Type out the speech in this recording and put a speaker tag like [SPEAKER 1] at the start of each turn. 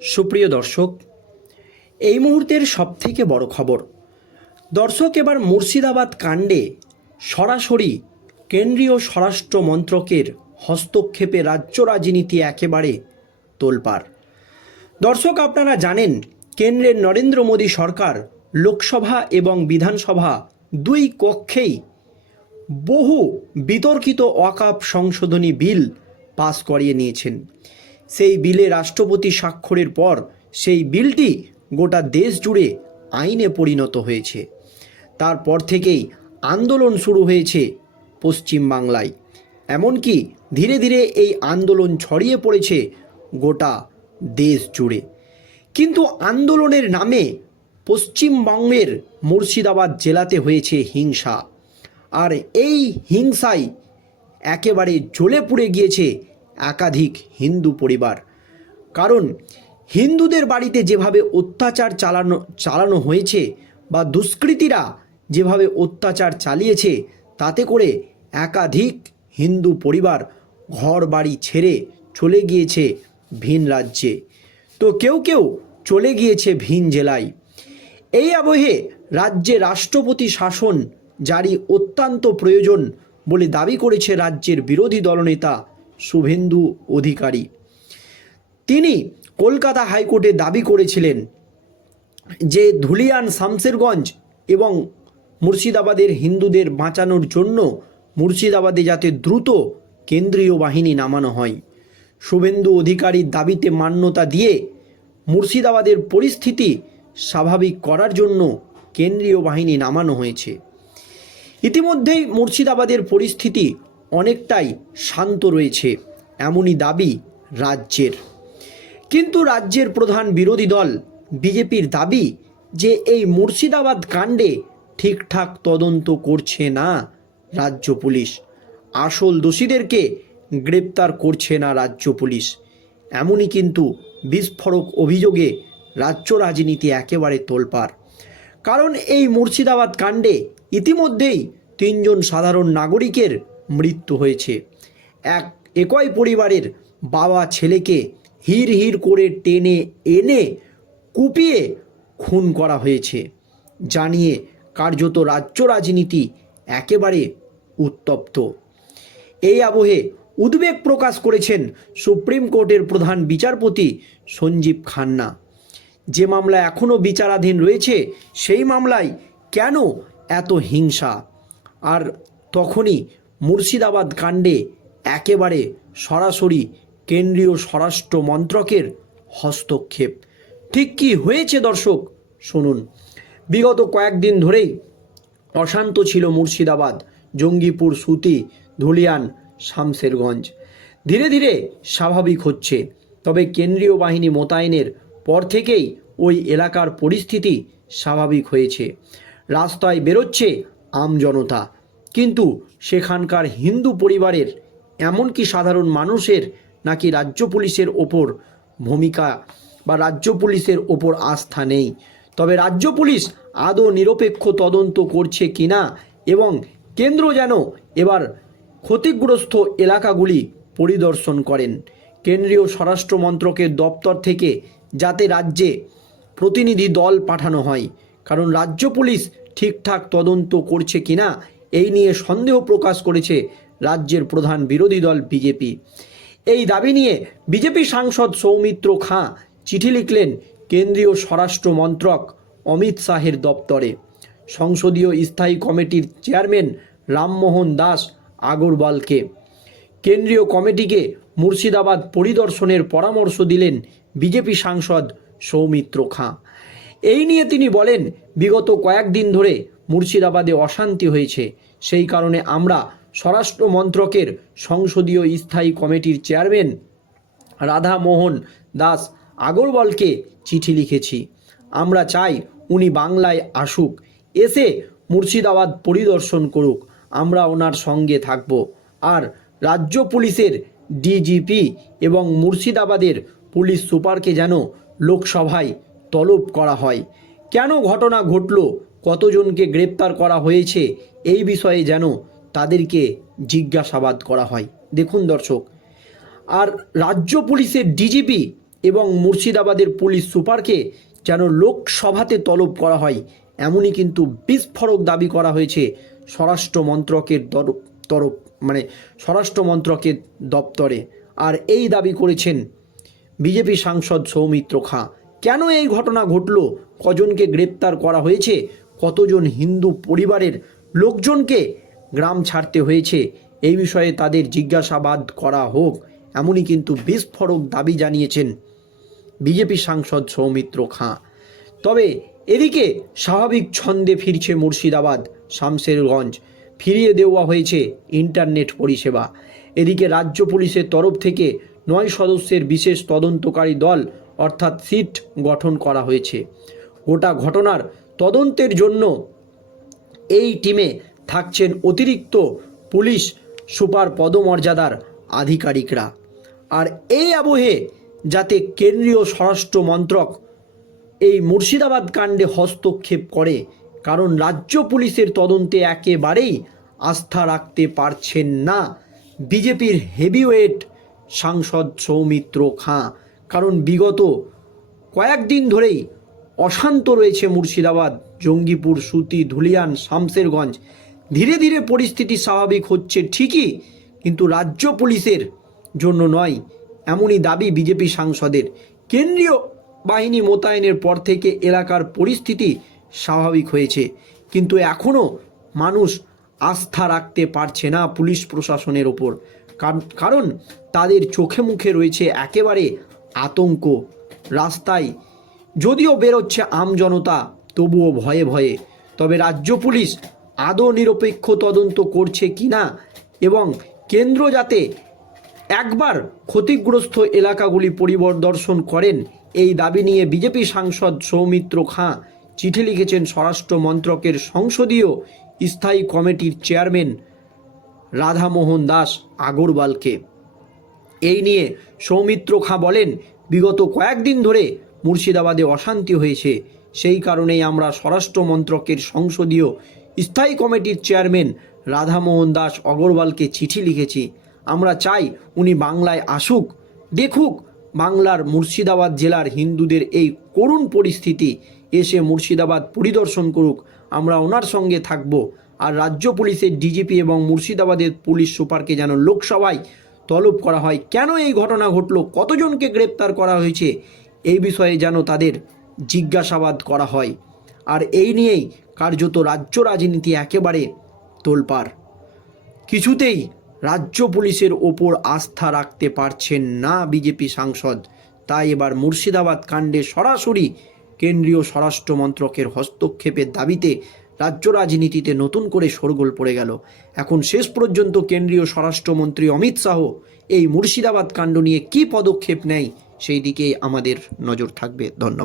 [SPEAKER 1] সুপ্রিয় দর্শক, এই মুহূর্তের সবথেকে বড় খবর, দর্শক এবার মুর্শিদাবাদ কাণ্ডে সরাসরি কেন্দ্রীয় স্বরাষ্ট্র মন্ত্রকের হস্তক্ষেপে রাজ্য রাজনীতি একেবারে তোলপাড়। দর্শক, আপনারা জানেন, কেন্দ্রের নরেন্দ্র মোদী সরকার লোকসভা এবং বিধানসভা দুই কক্ষেই বহু বিতর্কিত ওয়াকাপ সংশোধনী বিল পাস করিয়ে নিয়েছেন। সেই বিলে রাষ্ট্রপতি স্বাক্ষরের পর সেই বিলটি গোটা দেশ জুড়ে আইনে পরিণত হয়েছে। তারপর থেকেই আন্দোলন শুরু হয়েছে পশ্চিম বাংলায় এমনকি ধীরে ধীরে এই আন্দোলন ছড়িয়ে পড়েছে গোটা দেশ জুড়ে। কিন্তু আন্দোলনের নামে পশ্চিমবঙ্গের মুর্শিদাবাদ জেলাতে হয়েছে হিংসা। আর এই হিংসায় একেবারে জ্বলে পুড়ে গিয়েছে একাধিক হিন্দু পরিবার। কারণ হিন্দুদের বাড়িতে যেভাবে অত্যাচার চালানো চালানো হয়েছে বা দুষ্কৃতীরা যেভাবে অত্যাচার চালিয়েছে, তাতে করে একাধিক হিন্দু পরিবার ঘর বাড়ি ছেড়ে চলে গিয়েছে ভিন রাজ্যে। তো কেউ কেউ চলে গিয়েছে ভিন জেলায়। এই আবহে রাজ্যে রাষ্ট্রপতি শাসন জারি অত্যন্ত প্রয়োজন বলে দাবি করেছে রাজ্যের বিরোধী দলনেতা শুভেন্দু অধিকারী। তিনি কলকাতা হাইকোর্টে দাবি করেছিলেন যে ধুলিয়ান শামসেরগঞ্জ এবং মুর্শিদাবাদের হিন্দুদের বাঁচানোর জন্য মুর্শিদাবাদে যাতে দ্রুত কেন্দ্রীয় বাহিনী নামানো হয়। শুভেন্দু অধিকারীর দাবিতে মান্যতা দিয়ে মুর্শিদাবাদের পরিস্থিতি স্বাভাবিক করার জন্য কেন্দ্রীয় বাহিনী নামানো হয়েছে। ইতিমধ্যেই মুর্শিদাবাদের পরিস্থিতি অনেকটাই শান্ত রয়েছে, এমনই দাবি রাজ্যের। কিন্তু রাজ্যের প্রধান বিরোধী দল, বিজেপির দাবি যে এই মুর্শিদাবাদ কাণ্ডে ঠিকঠাক তদন্ত করছে না রাজ্য পুলিশ। আসল দোষীদেরকে গ্রেপ্তার করছে না রাজ্য পুলিশ। এমনই কিন্তু বিস্ফোরক অভিযোগে রাজ্য রাজনীতি একেবারে তোলপাড়। কারণ এই মুর্শিদাবাদ কাণ্ডে ইতিমধ্যেই তিনজন সাধারণ নাগরিকের মৃত্যু হয়েছে। এক একই পরিবারের বাবা ছেলেকে হির হির করে টেনে এনে কুপিয়ে খুন করা হয়েছে। জানিয়ে কার্যত রাজ্য রাজনীতি একেবারে উত্তপ্ত। এই আবহে উদ্বেগ প্রকাশ করেছেন সুপ্রিম কোর্টের প্রধান বিচারপতি সঞ্জীব খান্না। যে মামলা এখনও বিচারাধীন রয়েছে, সেই মামলায় কেন এত হিংসা? আর তখনই মুর্শিদাবাদ কাণ্ডে একেবারে সরাসরি কেন্দ্রীয় স্বরাষ্ট্র মন্ত্রকের হস্তক্ষেপ। ঠিক কি হয়েছে দর্শক? শুনুন। বিগত কয়েকদিন ধরেই অশান্ত ছিল মুর্শিদাবাদ, জঙ্গিপুর, সুতি, ধুলিয়ান শামসেরগঞ্জ ধীরে ধীরে স্বাভাবিক হচ্ছে। তবে কেন্দ্রীয় বাহিনী মোতায়েনের পর থেকেই ওই এলাকার পরিস্থিতি স্বাভাবিক হয়েছে। রাস্তায় বেরোচ্ছে আমজনতা কিন্তু সেখানকার হিন্দু পরিবারের এমনকি সাধারণ মানুষের নাকি রাজ্য পুলিশের ওপর ভূমিকা বা রাজ্য পুলিশের ওপর আস্থা নেই। তবে রাজ্য পুলিশ আদৌ নিরপেক্ষ তদন্ত করছে কিনা এবং কেন্দ্র যেন এবার ক্ষতিগ্রস্ত এলাকাগুলি পরিদর্শন করেন। কেন্দ্রীয় স্বরাষ্ট্র মন্ত্রকের দপ্তর থেকে যাতে রাজ্যে প্রতিনিধি দল পাঠানো হয়। কারণ রাজ্য পুলিশ ঠিকঠাক তদন্ত করছে কিনা এই নিয়ে সন্দেহ প্রকাশ করেছে রাজ্যের প্রধান বিরোধী দল বিজেপি। এই দাবি নিয়ে বিজেপি সাংসদ সৌমিত্র খাঁ চিঠি লিখলেন কেন্দ্রীয় স্বরাষ্ট্র মন্ত্রক অমিত শাহের দপ্তরে। সংসদীয় স্থায়ী কমিটির চেয়ারম্যান রামমোহন দাস আগরওয়ালকে। কেন্দ্রীয় কমিটিকে মুর্শিদাবাদ পরিদর্শনের পরামর্শ দিলেন বিজেপি সাংসদ সৌমিত্র খাঁ। এই নিয়ে তিনি বলেন, বিগত কয়েকদিন ধরে মুর্শিদাবাদে অশান্তি হয়েছে। সেই কারণে আমরা স্বরাষ্ট্র মন্ত্রকের সংসদীয় স্থায়ী কমিটির চেয়ারম্যান রাধা মোহন দাস আগরওয়ালকে চিঠি লিখেছি। আমরা চাই উনি বাংলায় আসুক, এসে মুর্শিদাবাদ পরিদর্শন করুক। আমরা ওনার সঙ্গে থাকব। আর রাজ্য পুলিশের ডিজিপি এবং মুর্শিদাবাদের পুলিশ সুপারকে যেন লোকসভায় তলব করা হয়। কেন ঘটনা ঘটল? কতজনকে গ্রেপ্তার করা হয়েছে এই বিষয়ে যেন তাদেরকে জিজ্ঞাসাবাদ করা হয়। দেখুন দর্শক, আর রাজ্য পুলিশের ডিজিপি এবং মুর্শিদাবাদের পুলিশ সুপারকে যেন লোকসভাতে তলব করা হয়, এমনই কিন্তু বিস্ফোরক দাবি করা হয়েছে স্বরাষ্ট্র মন্ত্রকের তরফ মানে স্বরাষ্ট্র মন্ত্রকের দপ্তরে। আর এই দাবি করেছেন বিজেপি সাংসদ সৌমিত্র খাঁ। কেন এই ঘটনা ঘটল? কজনকে গ্রেপ্তার করা হয়েছে? কতজন হিন্দু পরিবারের লোকজনকে গ্রাম ছাড়তে হয়েছে? এই বিষয়ে তাদের জিজ্ঞাসাবাদ করা হোক। এমনই কিন্তু বিস্ফোরক দাবি জানিয়েছেন বিজেপি সাংসদ সৌমিত্র খাঁ। তবে এদিকে স্বাভাবিক ছন্দে ফিরছে মুর্শিদাবাদ শামসেরগঞ্জ ফিরিয়ে দেওয়া হয়েছে ইন্টারনেট পরিষেবা। এদিকে রাজ্য পুলিশের তরফ থেকে নয় সদস্যের বিশেষ তদন্তকারী দল, অর্থাৎ সিট, গঠন করা হয়েছে। গোটা ঘটনার তদন্তের জন্য এই টিমে থাকছেন অতিরিক্ত পুলিশ সুপার পদমর্যাদার আধিকারিকরা। আর এই আবহে যাতে কেন্দ্রীয় স্বরাষ্ট্র মন্ত্রক এই মুর্শিদাবাদ কাণ্ডে হস্তক্ষেপ করে, কারণ রাজ্য পুলিশের তদন্তে একেবারেই আস্থা রাখতে পারছেন না বিজেপির হেভিওয়েট সাংসদ সৌমিত্র খাঁ। কারণ বিগত কয়েকদিন ধরেই অশান্ত রয়েছে মুর্শিদাবাদ, জঙ্গিপুর, সুতি, ধুলিয়ান শামসেরগঞ্জ ধীরে ধীরে পরিস্থিতি স্বাভাবিক হচ্ছে ঠিকই, কিন্তু রাজ্য পুলিশের জন্য নয়, এমনই দাবি বিজেপি সাংসদের। কেন্দ্রীয় বাহিনী মোতায়েনের পর থেকে এলাকার পরিস্থিতি স্বাভাবিক হয়েছে, কিন্তু এখনও মানুষ আস্থা রাখতে পারছে না পুলিশ প্রশাসনের ওপর। কার- কারণ তাদের চোখে মুখে রয়েছে একেবারে আতঙ্ক। রাস্তায় যদিও বেরোচ্ছে আমজনতা তবুও ভয়ে ভয়ে। তবে রাজ্য পুলিশ আদৌ নিরপেক্ষ তদন্ত করছে কি না এবং কেন্দ্র যাতে একবার ক্ষতিগ্রস্ত এলাকাগুলি পরিদর্শন করেন, এই দাবি নিয়ে বিজেপি সাংসদ সৌমিত্র খাঁ চিঠি লিখেছেন স্বরাষ্ট্র মন্ত্রকের সংসদীয় স্থায়ী কমিটির চেয়ারম্যান রাধামোহন দাস আগরওয়ালকে। এই নিয়ে সৌমিত্র খাঁ বলেন, বিগত কয়েকদিন ধরে মুর্শিদাবাদে অশান্তি হয়েছে। সেই কারণেই আমরা স্বরাষ্ট্র মন্ত্রকের সংসদীয় স্থায়ী কমিটির চেয়ারম্যান রাধামোহন দাস অগরওয়ালকে চিঠি লিখেছি। আমরা চাই উনি বাংলায় আসুক, দেখুক বাংলার মুর্শিদাবাদ জেলার হিন্দুদের এই করুণ পরিস্থিতি, এসে মুর্শিদাবাদ পরিদর্শন করুক। আমরা ওনার সঙ্গে থাকব আর রাজ্য পুলিশের ডিজিপি এবং মুর্শিদাবাদের পুলিশ সুপারকে যেন লোকসভায় তলব করা হয়। কেন এই ঘটনা ঘটলো? কতজনকে গ্রেপ্তার করা হয়েছে? এই বিষয়ে যেন তাদের জিজ্ঞাসাবাদ করা হয়। আর এই নিয়েই কার্যত রাজ্য রাজনীতি একেবারে তোলপাড়। কিছুতেই রাজ্য পুলিশের ওপর আস্থা রাখতে পারছেন না বিজেপি সাংসদ। তাই এবার মুর্শিদাবাদ কাণ্ডে সরাসরি কেন্দ্রীয় স্বরাষ্ট্র মন্ত্রকের হস্তক্ষেপের দাবিতে রাজ্য রাজনীতিতে নতুন করে শোরগোল পড়ে গেল। এখন শেষ পর্যন্ত কেন্দ্রীয় স্বরাষ্ট্রমন্ত্রী অমিত শাহ এই মুর্শিদাবাদ কাণ্ড নিয়ে কী পদক্ষেপ নেয় সেই দিকেই আমাদের নজর থাকবে। ধন্যবাদ।